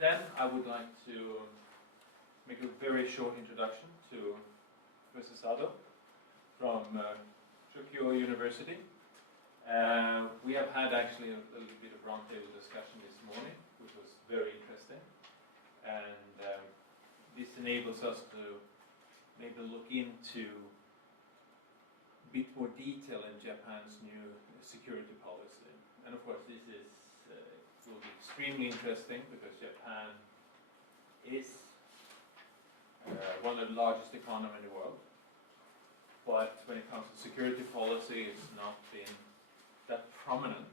Then I would like to make a very short introduction to Professor Sado from Tokyo University. We have had actually a little bit of roundtable discussion this morning, which was very interesting. And this enables us to maybe look into a bit more detail in Japan's new security policy. And of course, this is will be extremely interesting because Japan is one of the largest economies in the world. But when it comes to security policy, it's not been that prominent.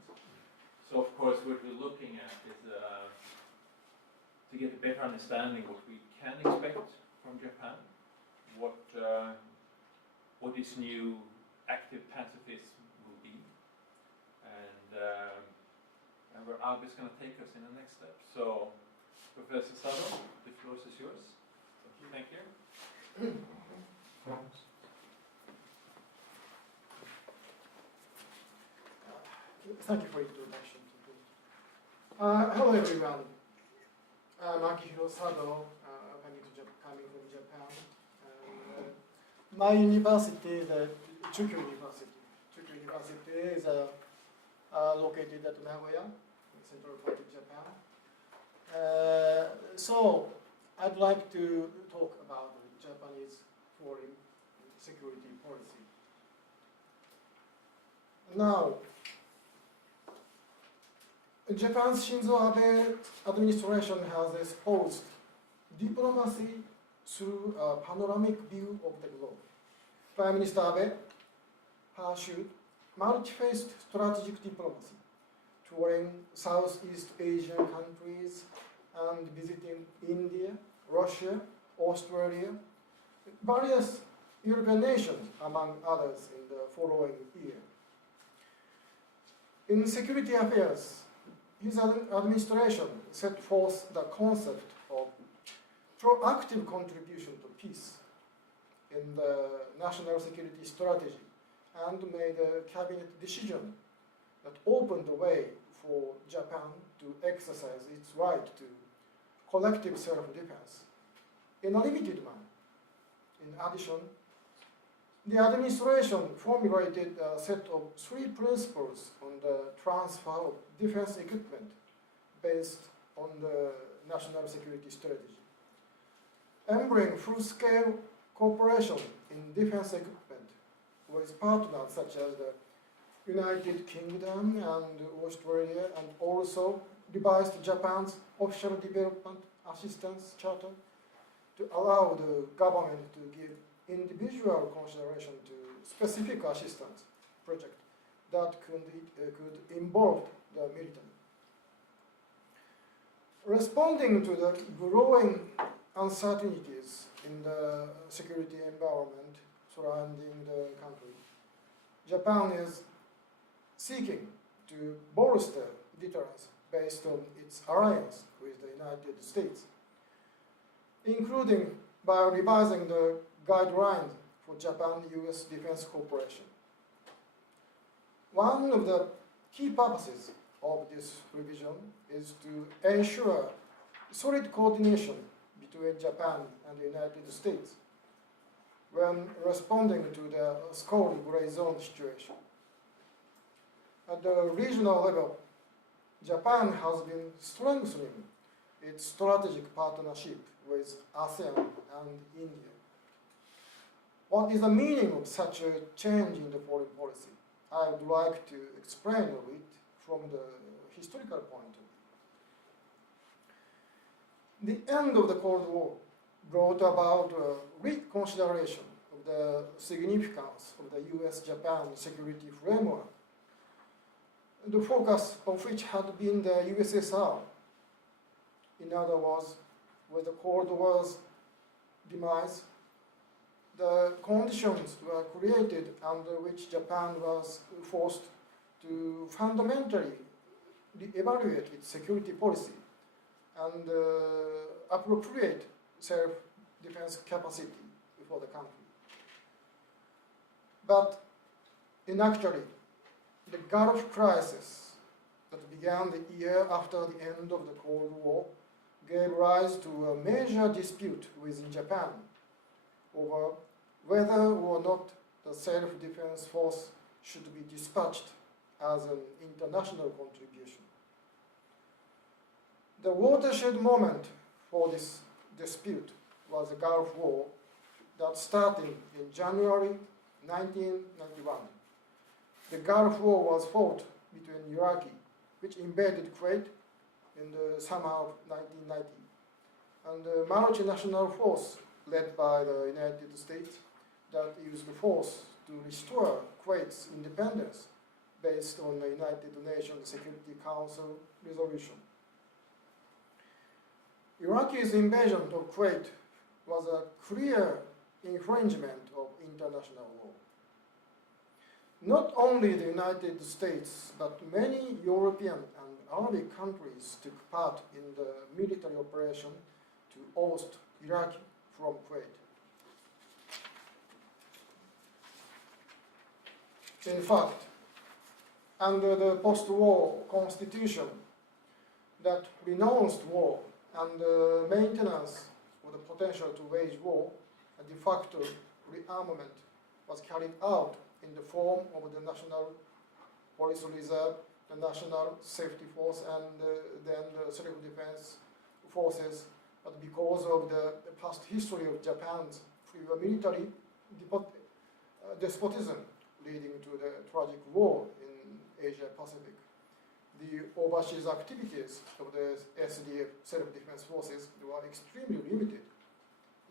So of course, what we're looking at is to get a better understanding what we can expect from Japan, what this new active pacifism will be, and where Albert's going to take us in the next step. So, Professor Sado, the floor is yours. Thank you. Thank you for the introduction. Hello everyone. I'm Akihiro Sado, coming from Japan. My university is Tokyo University. Tokyo University is located at Nagoya, in central part of Japan. So I'd like to talk about the Japanese foreign security policy. Now, Japan's Shinzo Abe administration has exposed diplomacy through a panoramic view of the globe. Prime Minister Abe pursued multi-faced strategic diplomacy, touring Southeast Asian countries and visiting India, Russia, Australia, various European nations, among others, in the following year. In security affairs, his administration set forth the concept of proactive contribution to peace in the national security strategy and made a cabinet decision that opened the way for Japan to exercise its right to collective self-defense in a limited manner. In addition, the administration formulated a set of 3 principles on the transfer of defense equipment based on the national security strategy. Enabling full-scale cooperation in defense equipment with partners such as the United Kingdom and Australia, and also revised Japan's official development assistance charter to allow the government to give individual consideration to specific assistance projects that could involve the military. Responding to the growing uncertainties in the security environment surrounding the country, Japan is seeking to bolster deterrence based on its alliance with the United States, including by revising the guidelines for Japan-US defense cooperation. One of the key purposes of this revision is to ensure solid coordination between Japan and the United States when responding to the scoring gray zone situation. At the regional level, Japan has been strengthening its strategic partnership with ASEAN and India. What is the meaning of such a change in the foreign policy? I would like to explain it from the historical point of view. The end of the Cold War brought about a reconsideration of the significance of the US-Japan security framework, the focus of which had been the USSR. In other words, with the Cold War's demise, the conditions were created under which Japan was forced to fundamentally re-evaluate its security policy and appropriate self-defense capacity for the country. But in actuality, the Gulf crisis that began the year after the end of the Cold War gave rise to a major dispute within Japan over whether or not the self-defense force should be dispatched as an international contribution. The watershed moment for this dispute was the Gulf War that started in January 1991. The Gulf War was fought between Iraqi, which invaded Kuwait in the summer of 1990, and the multinational force led by the United States that used the force to restore Kuwait's independence based on the United Nations Security Council resolution. Iraqi's invasion of Kuwait was a clear infringement of international law. Not only the United States, but many European and Arabic countries took part in the military operation to oust Iraq from Kuwait. In fact, under the post-war constitution that renounced war and the maintenance of the potential to wage war, a de facto rearmament was carried out in the form of the National Police Reserve, the National Safety Force, and then the self-defense forces. But because of the past history of Japan's military despotism leading to the tragic war in Asia-Pacific, the overseas activities of the SDF self-defense forces were extremely limited,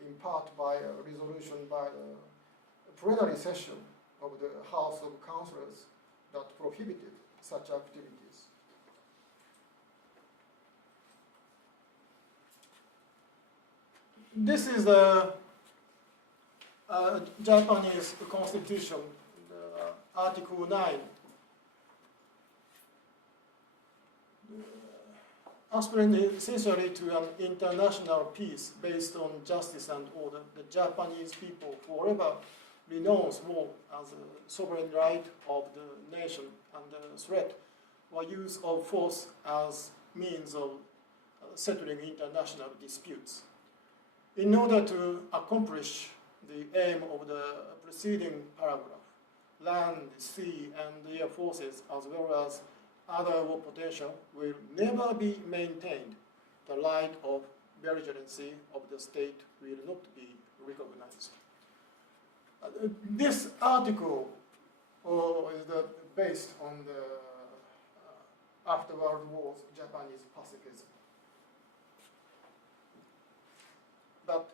in part by a resolution by the plenary session of the House of Councillors that prohibited such activities. This is the Japanese constitution, Article 9. Aspiring essentially to an international peace based on justice and order, the Japanese people forever renounce war as a sovereign right of the nation and the threat or use of force as means of settling international disputes. In order to accomplish the aim of the preceding paragraph, land, sea, and air forces, as well as other war potential, will never be maintained. The right of belligerency of the state will not be recognized. This article is based on the after World War's Japanese pacifism. But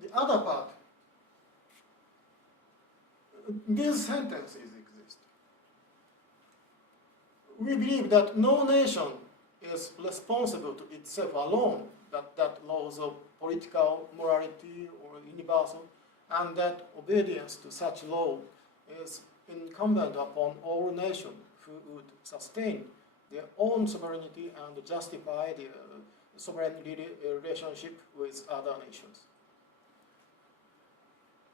the other part, these sentences exist. We believe that no nation is responsible to itself alone, that laws of political morality or universal, and that obedience to such law is incumbent upon all nations who would sustain their own sovereignty and justify their sovereign relationship with other nations.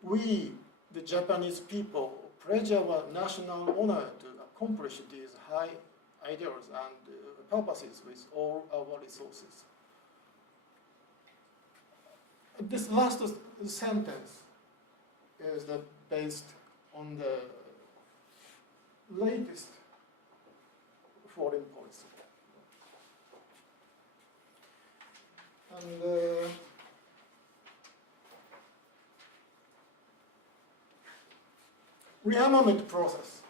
We, the Japanese people, pledge our national honor to accomplish these high ideals and purposes with all our resources. This last sentence is based on the latest foreign policy. And rearmament process,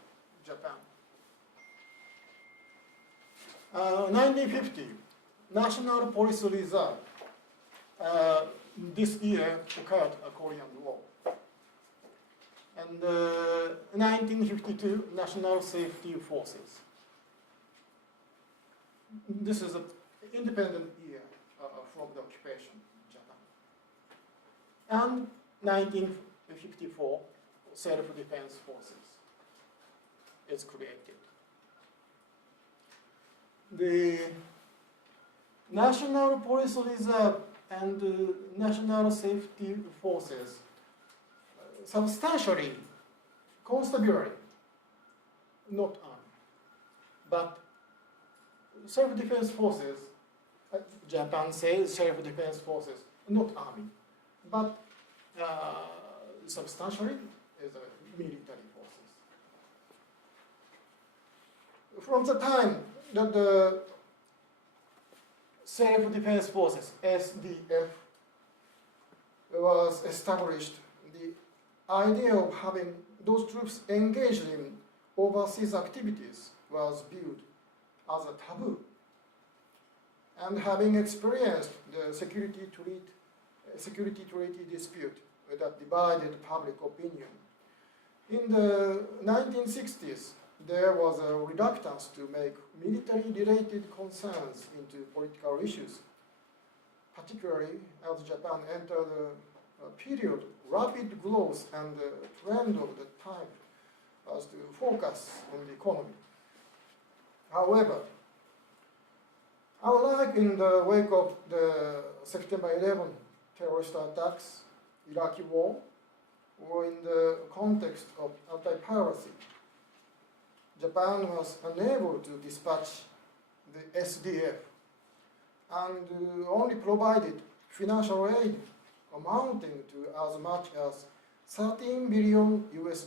Japan. 1950, National Police Reserve. This year occurred a Korean War. And 1952, National Safety Forces. This is an independent year from the occupation of Japan. And 1954, Self-Defense Forces is created. The National Police Reserve and the National Safety Forces substantially constabulary, not armed, but self-defense forces Japan says self-defense forces, not army, but substantially is military forces. From the time that the self-defense forces, SDF, was established, the idea of having those troops engaged in overseas activities was viewed as a taboo. And having experienced the security treaty dispute that divided public opinion, in the 1960s, there was a reluctance to make military-related concerns into political issues, particularly as Japan entered a period of rapid growth and the trend of the time was to focus on the economy. However, unlike in the wake of the September 11 terrorist attacks, Iraqi war, or in the context of anti-piracy, Japan was unable to dispatch the SDF and only provided financial aid amounting to as much as $13 billion US.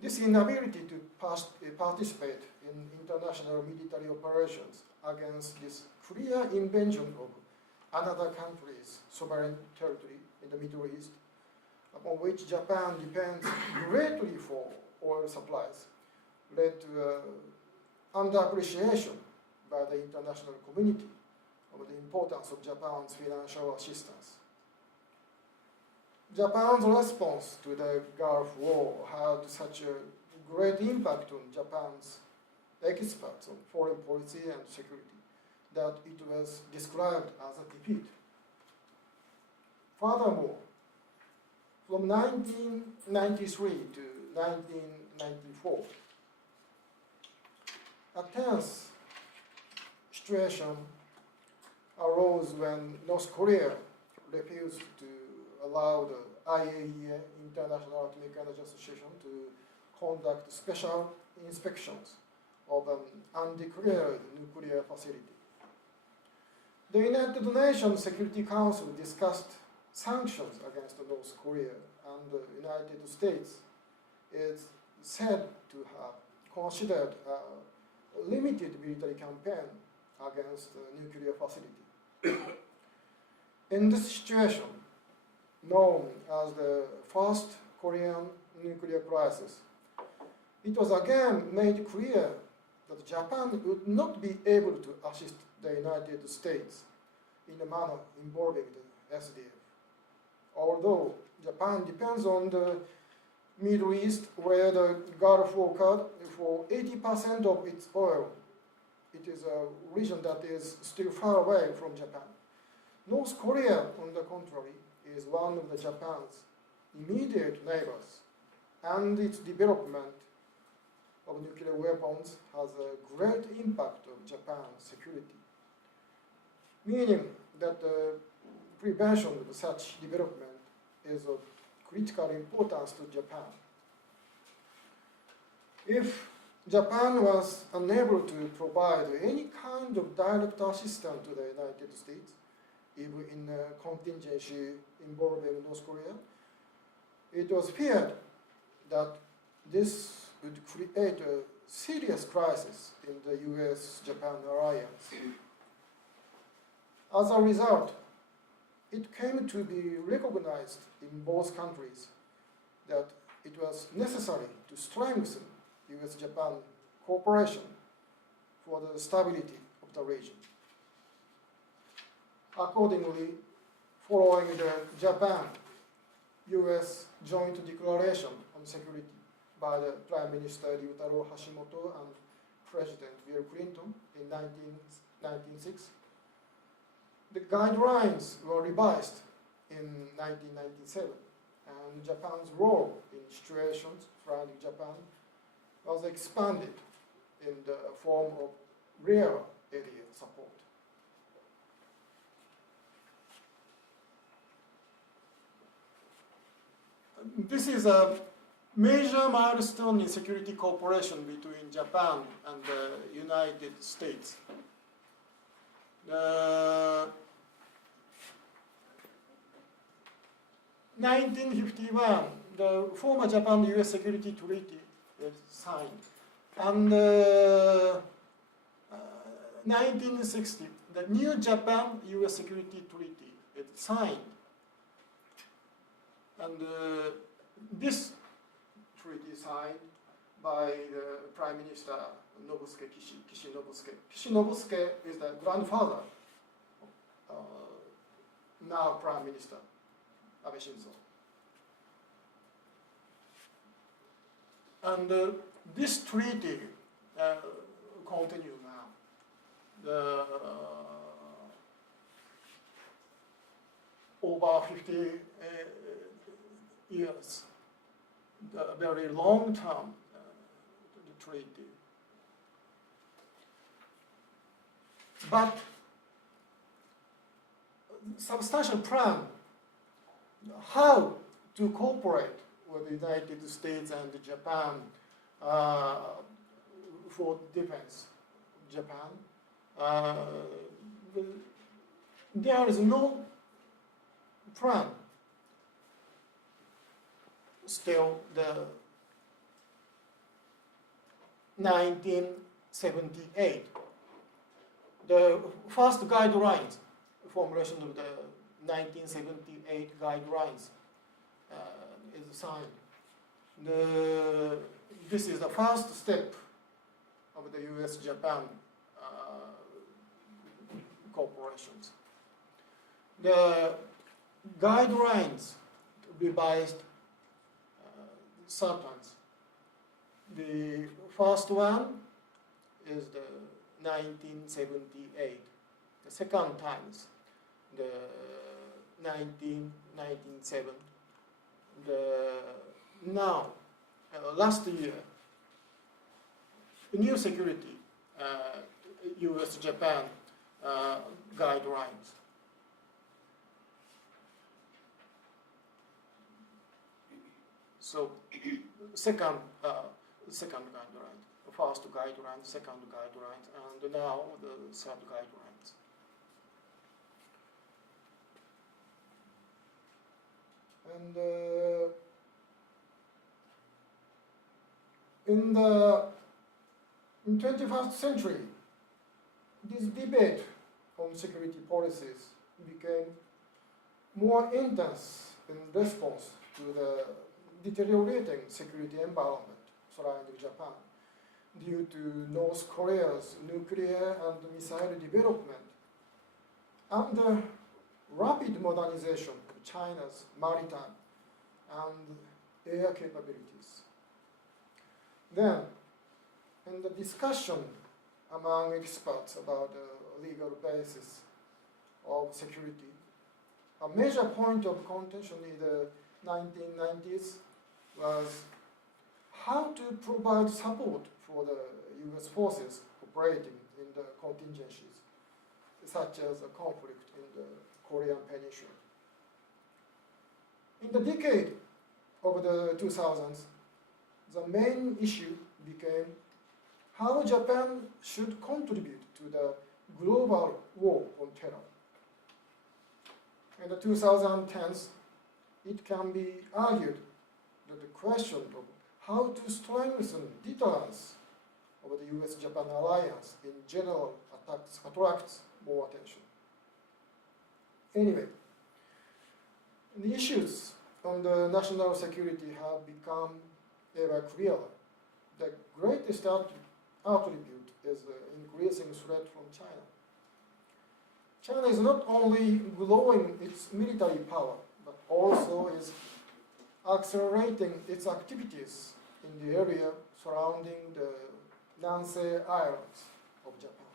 This inability to participate in international military operations against this clear invasion of another country's sovereign territory in the Middle East, upon which Japan depends greatly for oil supplies, led to underappreciation by the international community of the importance of Japan's financial assistance. Japan's response to the Gulf War had such a great impact on Japan's experts on foreign policy and security that it was described as a defeat. Furthermore, from 1993 to 1994, a tense situation arose when North Korea refused to allow the IAEA, International Atomic Energy Association, to conduct special inspections of an undeclared nuclear facility. The United Nations Security Council discussed sanctions against North Korea, and the United States is said to have considered a limited military campaign against the nuclear facility. In this situation, known as the First Korean Nuclear Crisis, it was again made clear that Japan would not be able to assist the United States in a manner involving the SDF. Although Japan depends on the Middle East, where the Gulf War occurred, for 80% of its oil, it is a region that is still far away from Japan. North Korea, on the contrary, is one of the Japan's immediate neighbors, and its development of nuclear weapons has a great impact on Japan's security, meaning that the prevention of such development is of critical importance to Japan. If Japan was unable to provide any kind of direct assistance to the United States, even in a contingency involving North Korea, it was feared that this would create a serious crisis in the US-Japan alliance. As a result, it came to be recognized in both countries that it was necessary to strengthen US-Japan cooperation for the stability of the region. Accordingly, following the Japan-US Joint Declaration on Security by the Prime Minister Ryutaro Hashimoto and President Bill Clinton in 1996, the guidelines were revised in 1997, and Japan's role in situations surrounding Japan was expanded in the form of rear area support. This is a major milestone in security cooperation between Japan and the United States. 1951, the former Japan-US Security Treaty is signed. And 1960, the new Japan-US Security Treaty is signed. And this treaty signed by the Prime Minister Nobusuke Kishi Nobusuke. Kishi Nobusuke is the grandfather of now Prime Minister Abe Shinzo. And this treaty continues now. Over 50 years, the very long term, the treaty. But substantial plan how to cooperate with the United States and Japan for defense. Japan. There is no plan. Still, the 1978, the first guidelines, formulation of the 1978 guidelines is signed. This is the first step of the U.S.-Japan corporations. The guidelines revised sometimes. The first one is the 1978. The second times, the 1997. Now, last year, the new security U.S.-Japan guidelines. So, second guideline, the first guideline, second guideline, and now the third guidelines. And in the 21st century, this debate on security policies became more intense in response to the deteriorating security environment surrounding Japan due to North Korea's nuclear and missile development and the rapid modernization of China's maritime and air capabilities. Then, in the discussion among experts about the legal basis of security, a major point of contention in the 1990s was how to provide support for the U.S. forces operating in the contingencies, such as a conflict in the Korean Peninsula. In the decade of the 2000s, the main issue became how Japan should contribute to the global war on terror. In the 2010s, it can be argued that the question of how to strengthen deterrence of the U.S.-Japan alliance in general attracts more attention. Anyway, the issues on the national security have become ever clearer. The greatest attribute is the increasing threat from China. China is not only growing its military power, but also is accelerating its activities in the area surrounding the Nansei Islands of Japan.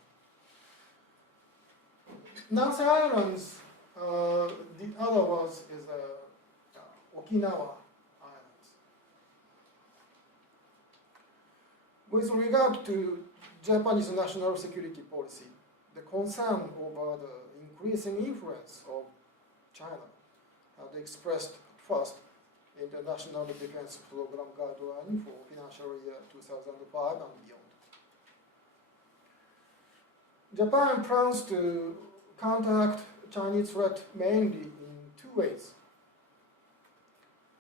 Nansei Islands, the other one is Okinawa Islands. With regard to Japanese national security policy, the concern over the increasing influence of China had expressed first in the National Defense Program Guideline for financial year 2005 and beyond. Japan plans to counteract Chinese threat mainly in two ways.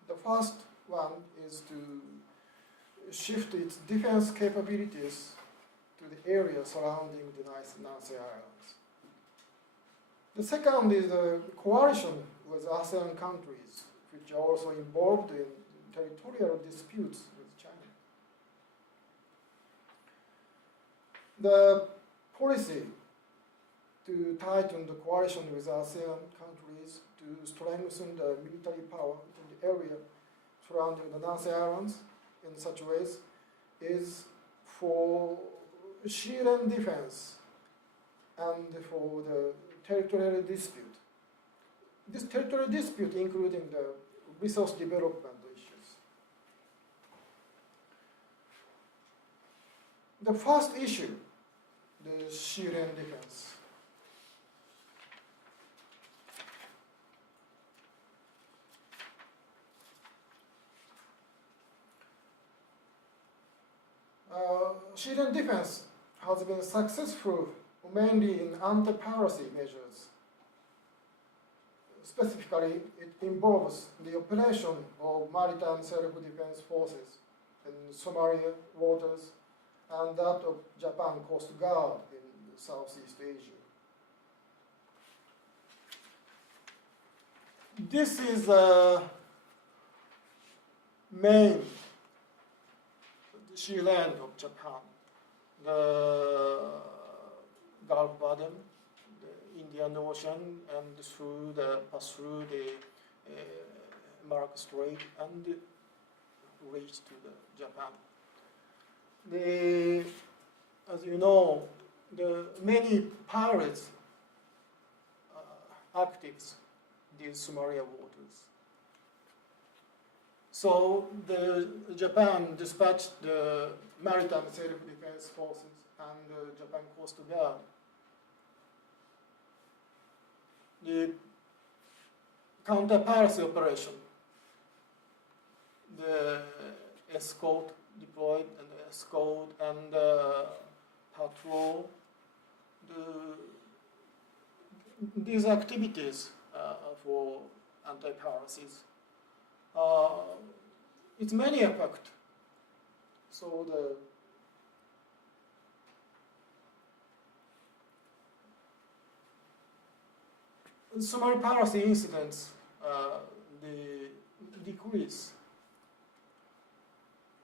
The first one is to shift its defense capabilities to the area surrounding the Nancy Islands. The second is a coalition with ASEAN countries, which are also involved in territorial disputes with China. The policy to tighten the coalition with ASEAN countries to strengthen the military power in the area surrounding the Nancy Islands in such ways is for shield and defense and for the territorial dispute. This territorial dispute including the resource development issues. The first issue, the shield and defense. Shield and defense has been successful mainly in anti-piracy measures. Specifically, it involves the operation of maritime self-defense forces in Somalia waters and that of Japan Coast Guard in Southeast Asia. This is the main sea land of Japan, the Gulf Bottom, the Indian Ocean, and pass through the Malacca Strait and reach to the Japan. As you know, the many pirates active in these Somalia waters. So Japan dispatched the maritime self-defense forces and the Japan Coast Guard. The counter-piracy operation, the escort deployed and escort and patrol, these activities for anti-piracies. It's many effect. So the Somali piracy incidents, the decrease.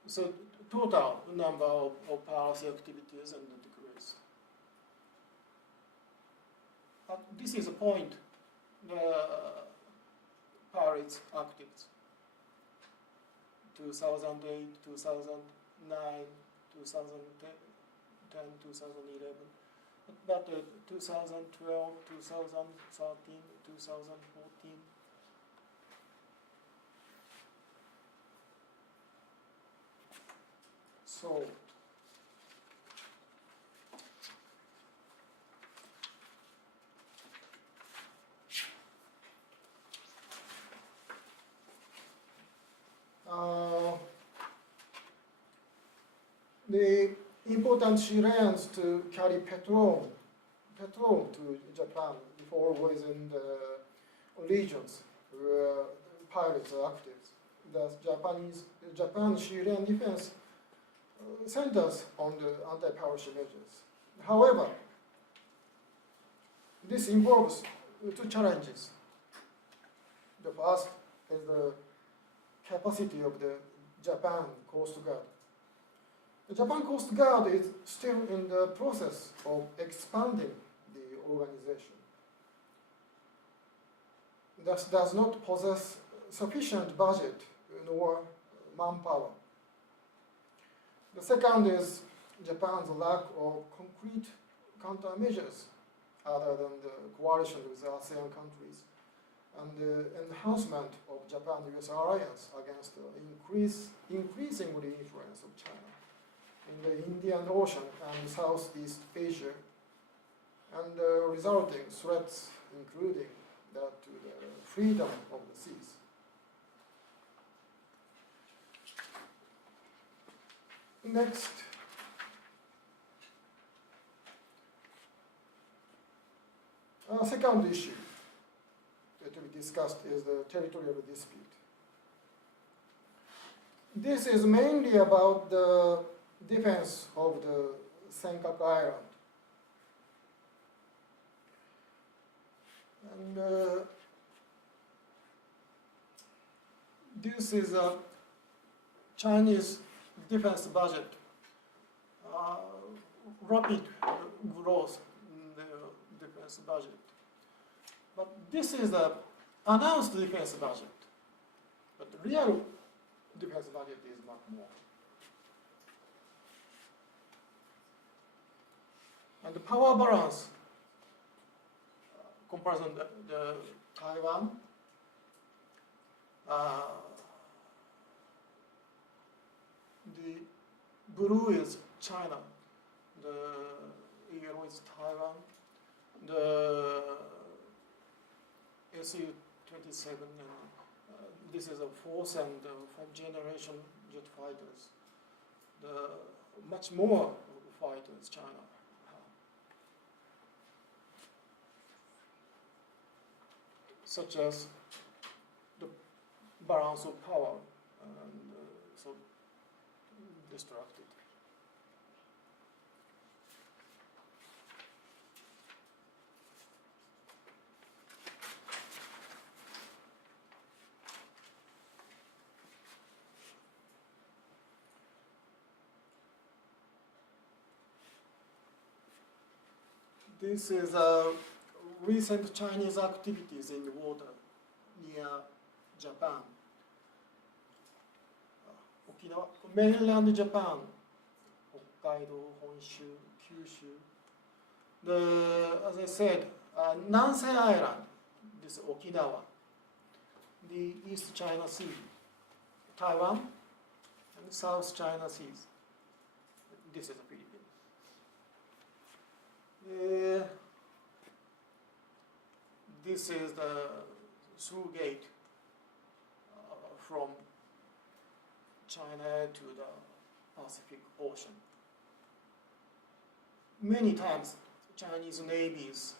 So total number of piracy activities and the decrease. This is a point. The pirates active. 2008, 2009, 2010, 2011. But 2012, 2013, 2014. So, the important sea lanes to carry petrol to Japan before within the regions where pirates are active. The Japan sea lane defense centers on the anti-piracy measures. However, this involves two challenges. The first is the capacity of the Japan Coast Guard. The Japan Coast Guard is still in the process of expanding the organization. Thus does not possess sufficient budget nor manpower. The second is Japan's lack of concrete countermeasures other than the coalition with ASEAN countries and the enhancement of Japan-US alliance against the increasingly influence of China in the Indian Ocean and Southeast Asia, and the resulting threats, including that to the freedom of the seas. Next, second issue that we discussed is the territorial dispute. this is mainly about the defense of the Senkaku Island. And this is a Chinese defense budget, rapid growth in the defense budget. But this is the announced defense budget. But the real defense budget is not more. And the power balance comparison, the Taiwan, the blue is China, the yellow is Taiwan, the Su-27, and this is a fourth and fourth generation jet fighters. The much more fighters China have. Such as the balance of power and so destructed. This is recent Chinese activities in the water near Japan. Okinawa, mainland Japan, Hokkaido, Honshu, Kyushu. As I said, Nansei Island, this Okinawa, the East China Sea, Taiwan, and South China Seas. This is the Philippines. This is the through gate from China to the Pacific Ocean. Many times Chinese navies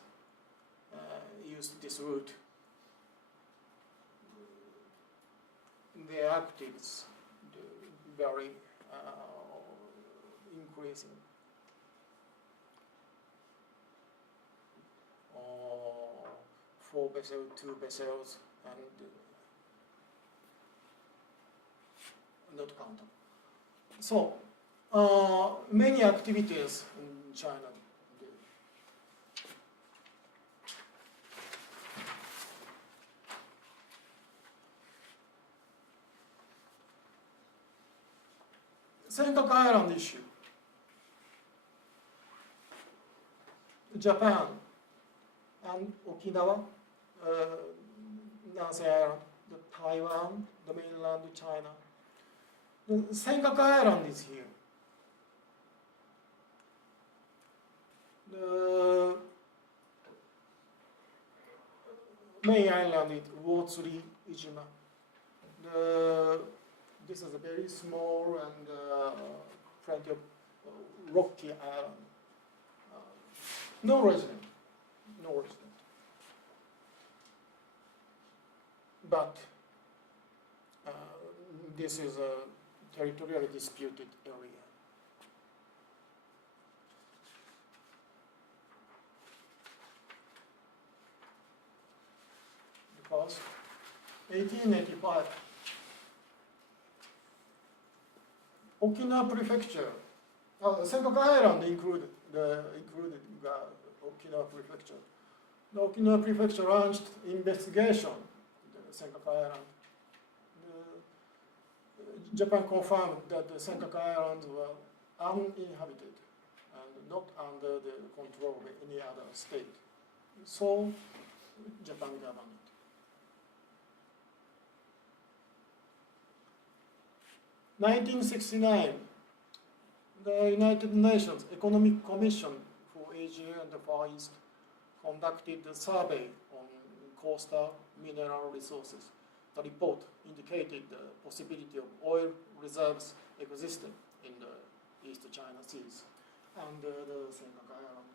used this route. Their activities very increasing. 4 vessels, 2 vessels, and not countable. So, many activities in China. Senkaku Island issue. Japan and Okinawa, Nansei Island, the Taiwan, the mainland China. The Senkaku Island is here. The main island is Wotsuri Ijima. This is a very small and plenty of rocky island. No resident. But this is a territorially disputed area. Because 1885, Okinawa Prefecture, Senkaku Island included Okinawa Prefecture. The Okinawa Prefecture launched investigation in the Senkaku Island. Japan confirmed that the Senkaku Islands were uninhabited and not under the control of any other state. So, Japan government. In 1969, the United Nations Economic Commission for Asia and the Far East conducted a survey on coastal mineral resources. The report indicated the possibility of oil reserves existing in the East China Seas and the Senkaku Island.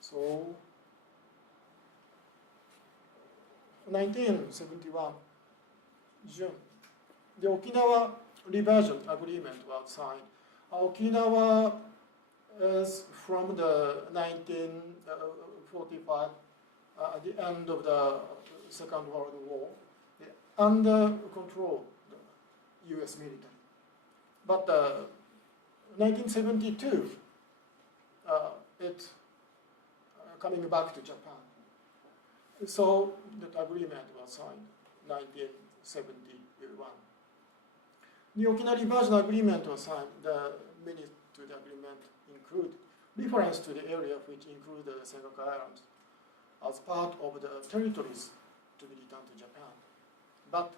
So, 1971, June, the Okinawa reversion agreement was signed. Okinawa is from the 1945, at the end of the Second World War, under control the U.S. military. But 1972, it coming back to Japan. So that agreement was signed 1971. The Okinawa reversion agreement was signed. The minutes to the agreement include reference to the area which include the Senkaku Islands as part of the territories to be returned to Japan. But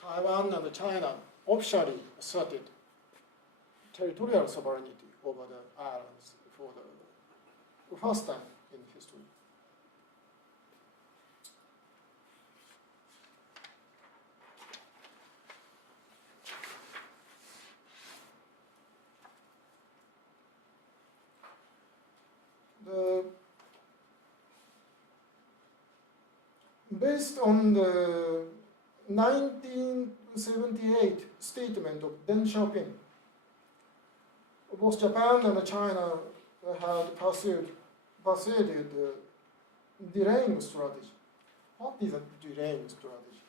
Taiwan and China officially asserted territorial sovereignty over the islands for the first time in history. Based on the 1978 statement of Deng Xiaoping, both Japan and China had pursued delaying strategy. What is a delaying strategy?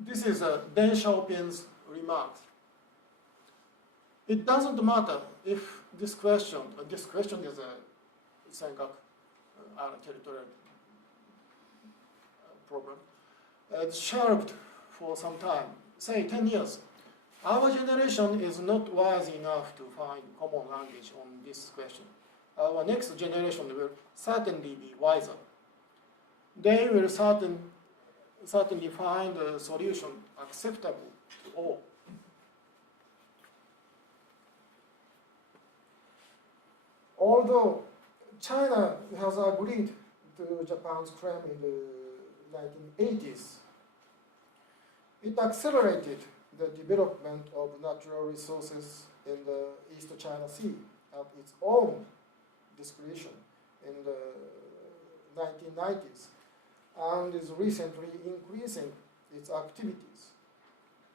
This is Deng Xiaoping's remark. It doesn't matter if this question is a Senkaku territorial problem. It's shelved for some time, say 10 years. Our generation is not wise enough to find common language on this question. Our next generation will certainly be wiser. They will certainly find a solution acceptable to all. Although China has agreed to Japan's claim in the 1980s, it accelerated the development of natural resources in the East China Sea at its own discretion in the 1990s, and is recently increasing its activities,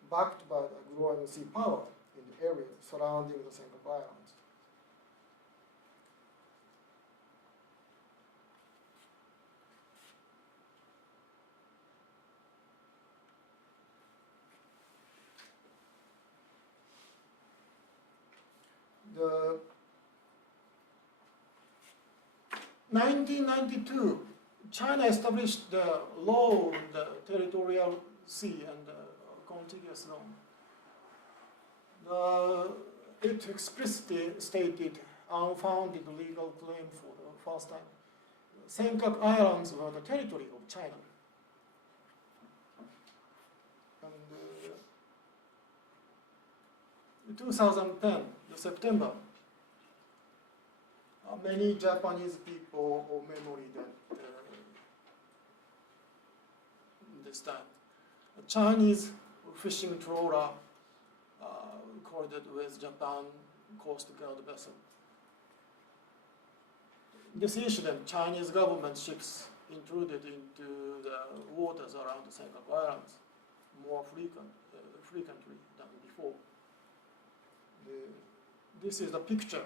backed by the growing sea power in the area surrounding the Senkaku Islands. The 1992, China established the law on the territorial sea and the contiguous zone. It explicitly stated unfounded legal claim for the first time. Senkaku Islands were the territory of China. And in 2010, September, many Japanese people or memory that understand. A Chinese fishing trawler collided with Japan Coast Guard vessel. This incident, Chinese government ships intruded into the waters around the Senkaku Islands more frequently than before. This is the picture.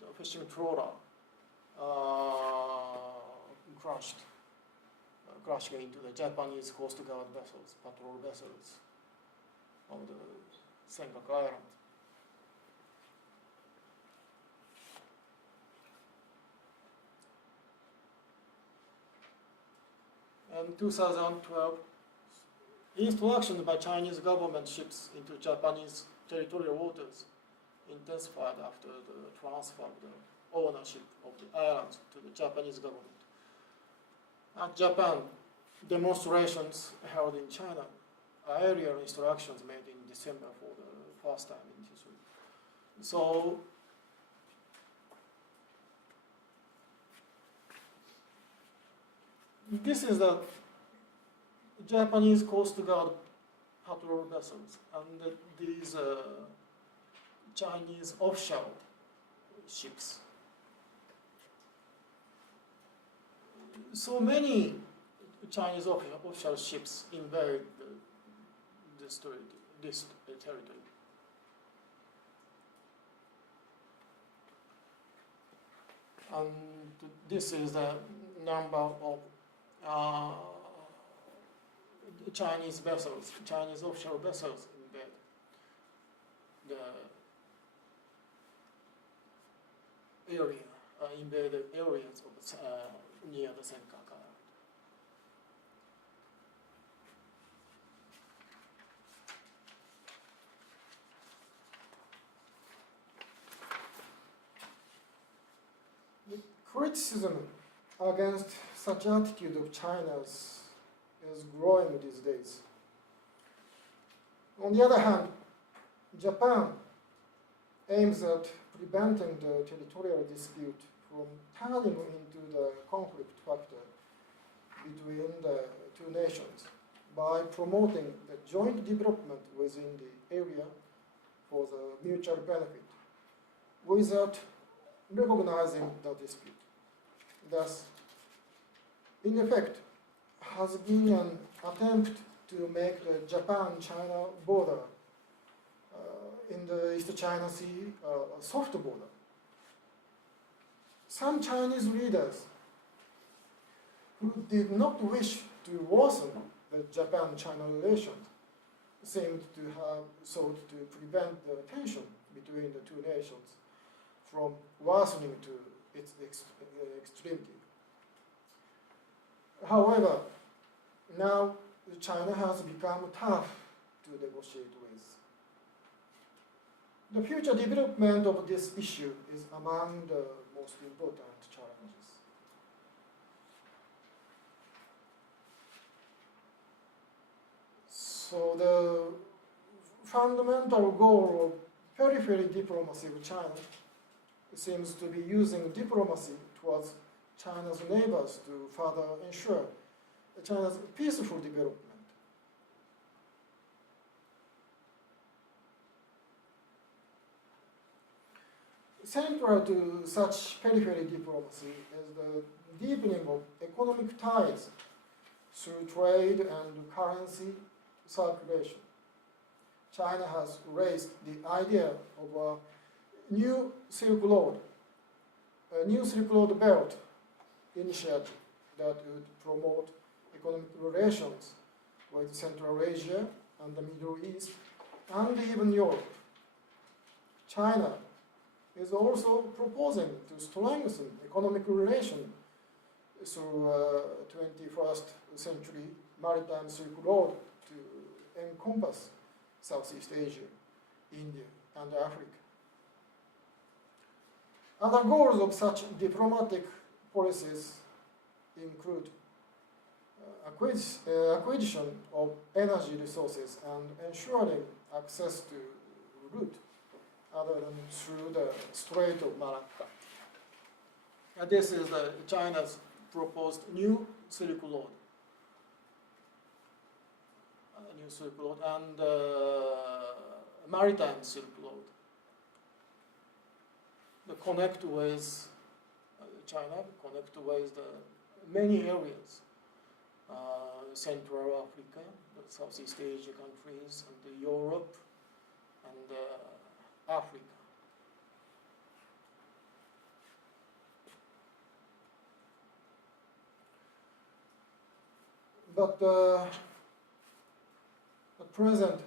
The fishing trawler crashing into the Japanese Coast Guard vessels, patrol vessels on the Senkaku Island. In 2012, introduction by Chinese government ships into Japanese territorial waters intensified after the transfer of the ownership of the islands to the Japanese government. At Japan, demonstrations held in China, aerial instructions made in December for the first time in history. So, this is the Japanese Coast Guard patrol vessels, and these Chinese offshore ships. So many Chinese official ships invade this territory. And this is the number of Chinese vessels, Chinese offshore vessels invade the area, invaded areas of near the Senkaku Island. The criticism against such attitude of China's is growing these days. On the other hand, Japan aims at preventing the territorial dispute from turning into the conflict factor between the two nations by promoting the joint development within the area for the mutual benefit without recognizing the dispute. Thus, in effect, has been an attempt to make the Japan-China border in the East China Sea a soft border. Some Chinese leaders who did not wish to worsen the Japan-China relations seemed to have sought to prevent the tension between the two nations from worsening to its extremity. However, now China has become tough to negotiate with. The future development of this issue is among the most important challenges. So the fundamental goal of periphery diplomacy of China seems to be using diplomacy towards China's neighbors to further ensure China's peaceful development. Central to such periphery diplomacy is the deepening of economic ties through trade and currency circulation. China has raised the idea of a new Silk Road belt initiative that would promote economic relations with Central Asia and the Middle East and even Europe. China is also proposing to strengthen economic relations through 21st century maritime Silk Road to encompass Southeast Asia, India, and Africa. Other goals of such diplomatic policies include acquisition of energy resources and ensuring access to route other than through the Strait of Malacca. And this is China's proposed new Silk Road. And maritime Silk Road. The connect with China, connect with the many areas, Central Africa, the Southeast Asia countries, and Europe, and Africa. But at present,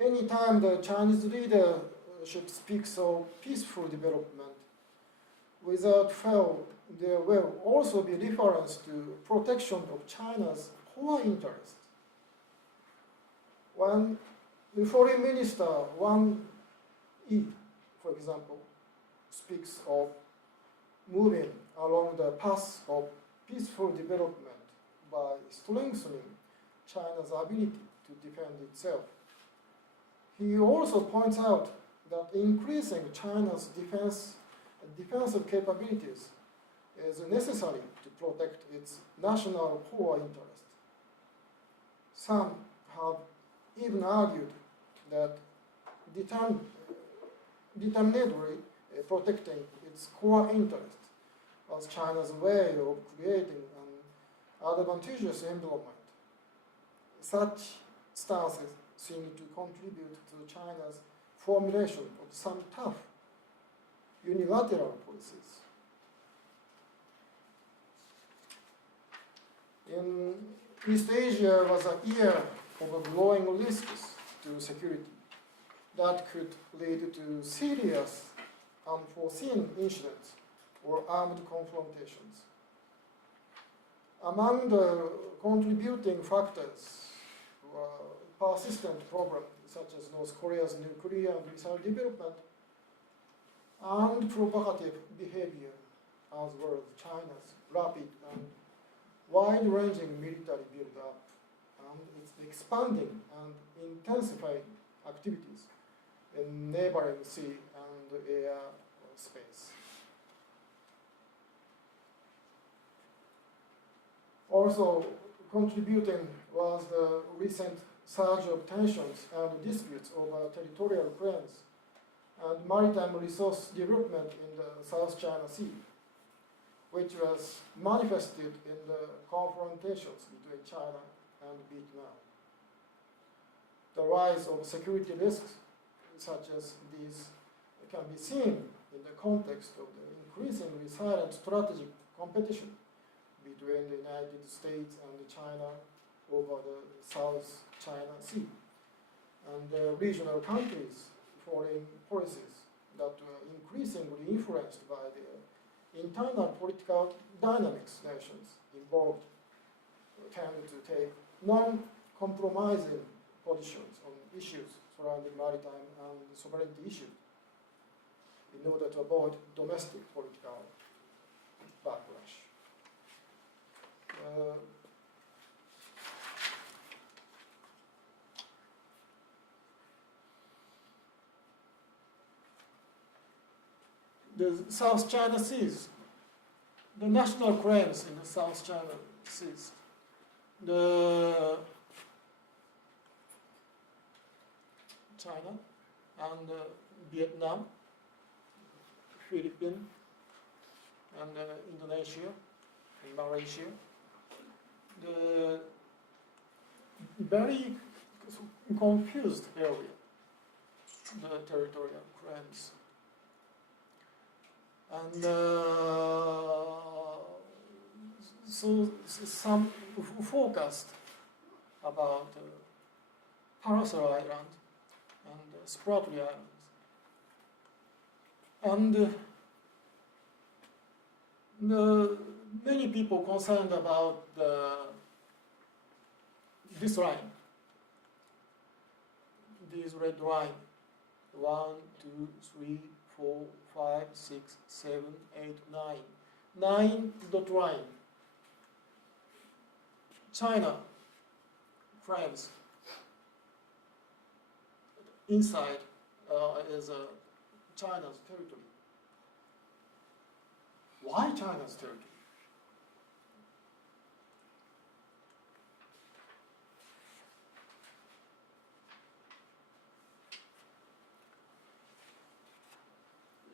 any time the Chinese leadership speaks of peaceful development, without fail, there will also be reference to protection of China's core interests. When the foreign minister Wang Yi, for example, speaks of moving along the path of peaceful development by strengthening China's ability to defend itself, he also points out that increasing China's defensive capabilities is necessary to protect its national core interests. Some have even argued that determinedly protecting its core interests was China's way of creating an advantageous environment. Such stances seem to contribute to China's formulation of some tough unilateral policies. In East Asia was a year of growing risks to security that could lead to serious unforeseen incidents or armed confrontations. Among the contributing factors were persistent problems such as North Korea's nuclear and missile development and provocative behavior, as well as China's rapid and wide-ranging military build-up and its expanding and intensifying activities in neighboring sea and air space. Also contributing was the recent surge of tensions and disputes over territorial claims and maritime resource development in the South China Sea, which was manifested in the confrontations between China and Vietnam. The rise of security risks such as these can be seen in the context of the increasingly silent strategic competition between the United States and China over the South China Sea, and the regional countries' foreign policies that were increasingly influenced by the internal political dynamics nations involved tend to take non-compromising positions on issues surrounding maritime and sovereignty issues in order to avoid domestic political backlash. The South China Seas, the national claims in the South China Seas, the China and Vietnam, Philippines, and Indonesia, and Malaysia, the very confused area, the territorial claims. And so some focused about Paracel Island and Spratly Islands. And many people concerned about this line, this red line, 1, 2, 3, 4, 5, 6, 7, 8, 9. 9 dot line. China claims inside is China's territory. Why China's territory?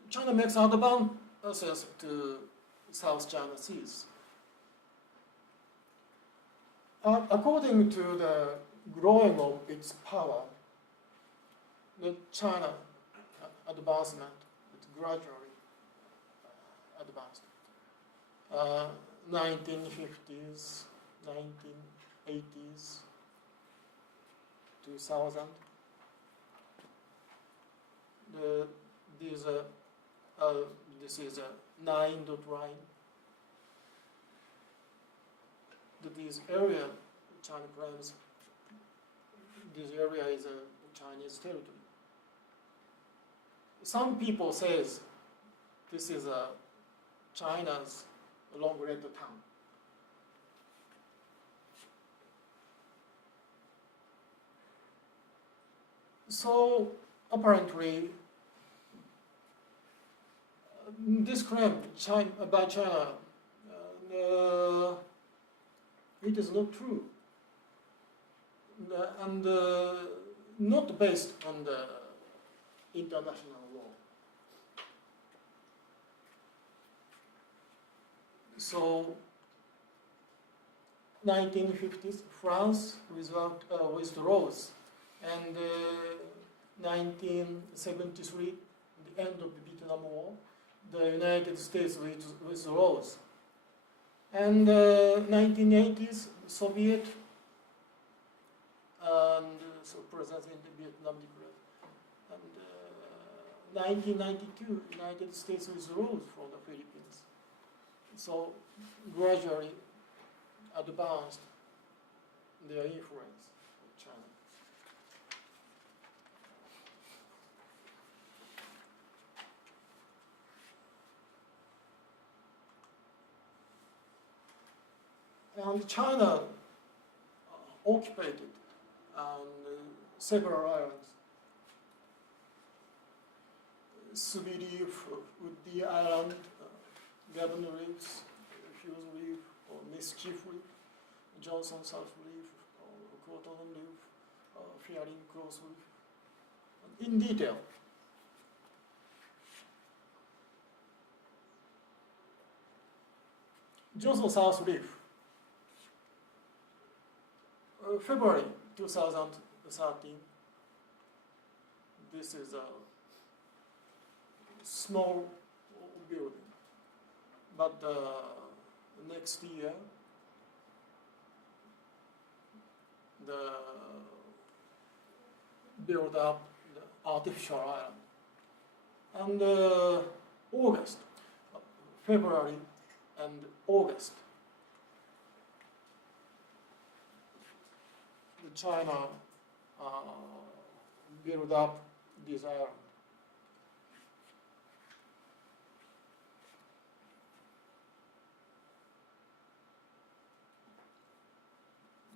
China makes advances to South China Seas. According to the growing of its power, the China advancement is gradually advanced. 1950s, 1980s, 2000. This is a 9 dot line. This area, China claims, this area is a Chinese territory. Some people says this is China's long-red tongue. So apparently, this claim by China, it is not true, and not based on the international law. So 1950s, France withdraws, and 1973, the end of the Vietnam War, the United States withdraws. And 1980s, Soviet and so presence in the Vietnam declared. And 1992, United States withdraws from the Philippines. So gradually advanced their influence on China. And China occupied several islands. Subi Reef, Woody Island, Gavin Reefs, Hughes Reef, or Mischief Reef, Johnson South Reef, Croton Reef, Fearing Cross Reef. In detail, Johnson South Reef, February 2013. This is a small building, but next year the build up the artificial island, and August, February and August, China build up this island.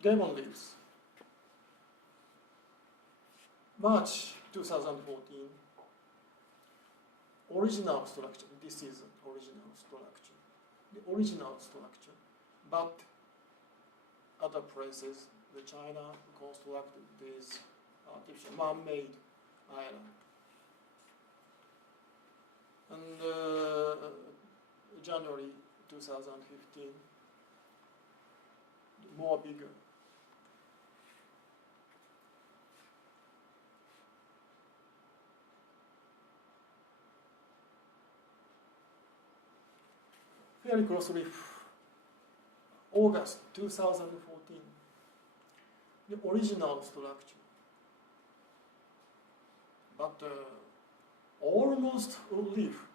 Demon leaves. March 2014. Original structure. This is original structure. The original structure, but other places, the China constructed this artificial man-made island. And January 2015, more bigger. Very Cross Reef, August 2014, the original structure, but almost reef,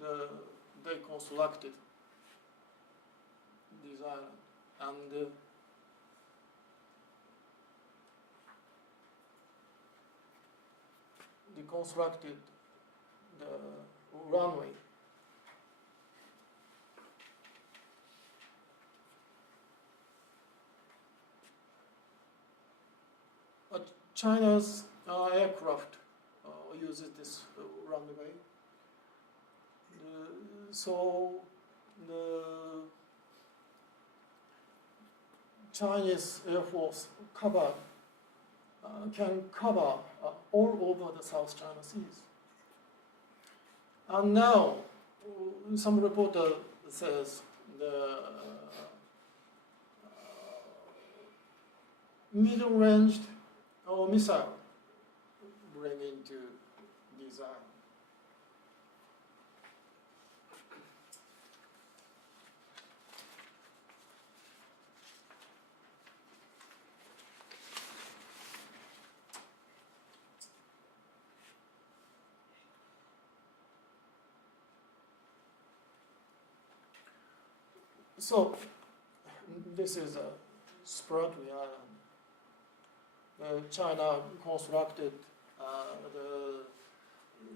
they constructed this island, and they constructed the runway. China's aircraft uses this runway. So the Chinese Air Force can cover all over the South China Seas. And now, some reporter says the middle-ranged missile bring into design. So, this is a Spratly Island. China constructed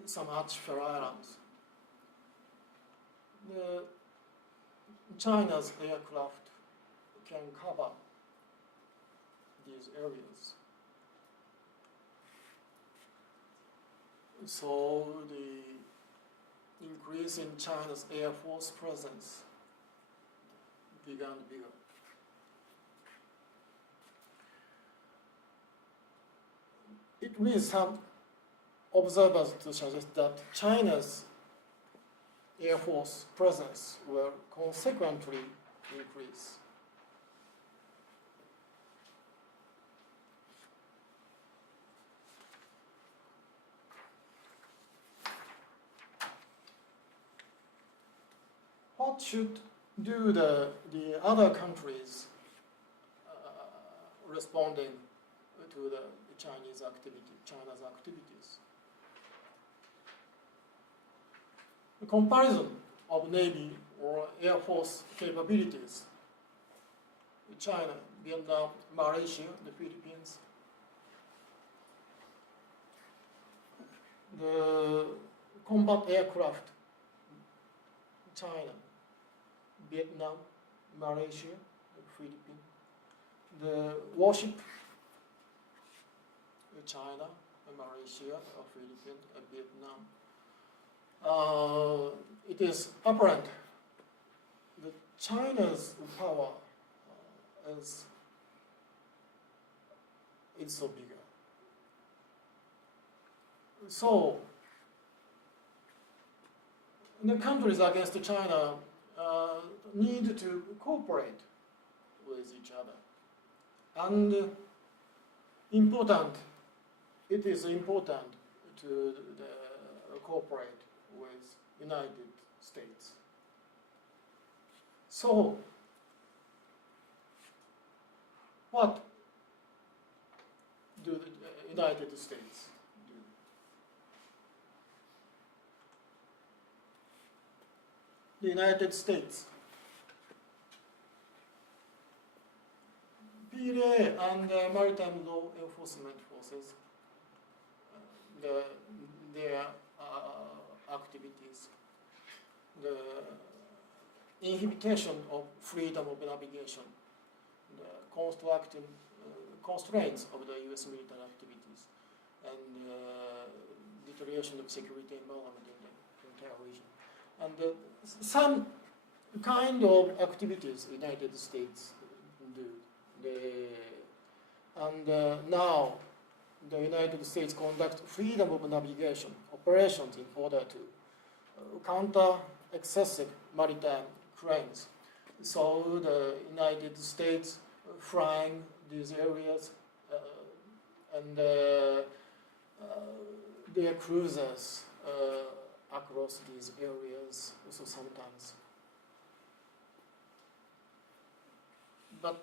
some artificial islands. China's aircraft can cover these areas. So the increase in China's Air Force presence began bigger. It leads some observers to suggest that China's Air Force presence will consequently increase. what should do the other countries responding to the China's activities? The comparison of Navy or Air Force capabilities, China, Vietnam, Malaysia, the Philippines, the combat aircraft, China, Vietnam, Malaysia, the Philippines, the warship, China, Malaysia, Philippines, Vietnam. It is apparent that China's power is so bigger. So, the countries against China need to cooperate with each other. And it is important to cooperate with United States. So, what do the United States do? The United States, PLA and Maritime Law Enforcement Forces, their activities, the inhibition of freedom of navigation, the constraints of the U.S. military activities, and deterioration of security environment in the entire region. And some kind of activities the United States do. Now the United States conduct freedom of navigation operations in order to counter excessive maritime crimes. So the United States flying these areas and their cruisers across these areas also sometimes. But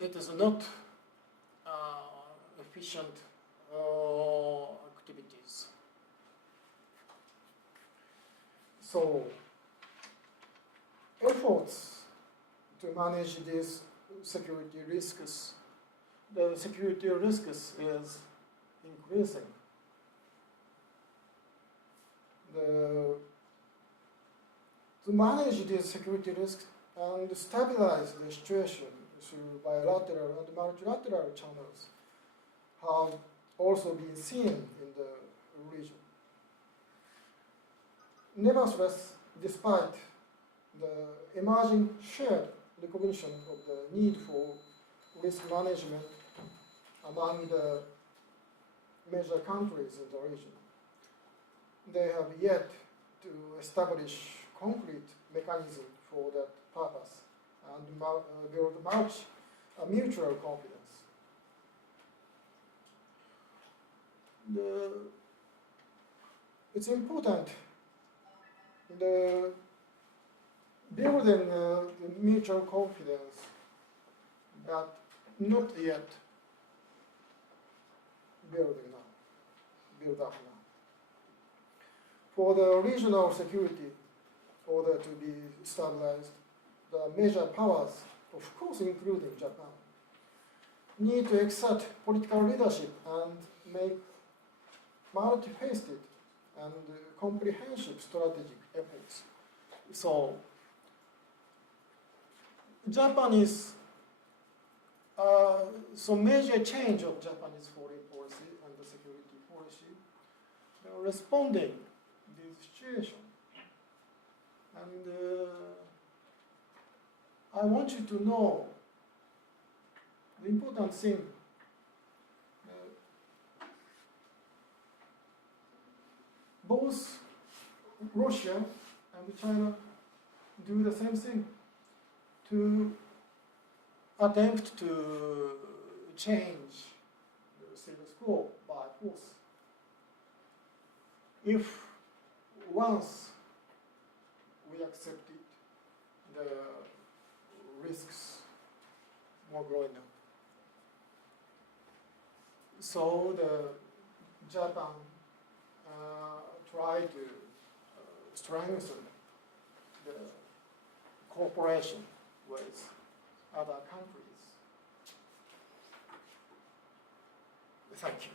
it is not efficient activities. So, efforts to manage these security risks, the security risks is increasing. To manage these security risks and stabilize the situation through bilateral and multilateral channels have also been seen in the region. Nevertheless, despite the emerging shared recognition of the need for risk management among the major countries in the region, they have yet to establish concrete mechanism for that purpose and build mutual confidence. It's important the building the mutual confidence, but not yet build up now. For the regional security order to be stabilized, the major powers, of course including Japan, need to exert political leadership and make multifaceted and comprehensive strategic efforts. So, Japanese, major change of Japanese foreign policy and the security policy, responding to this situation. And I want you to know the important thing. Both Russia and China do the same thing to attempt to change the status quo by force. If once we accepted the risks more growing up. So the Japan tried to strengthen the cooperation with other countries. Thank you.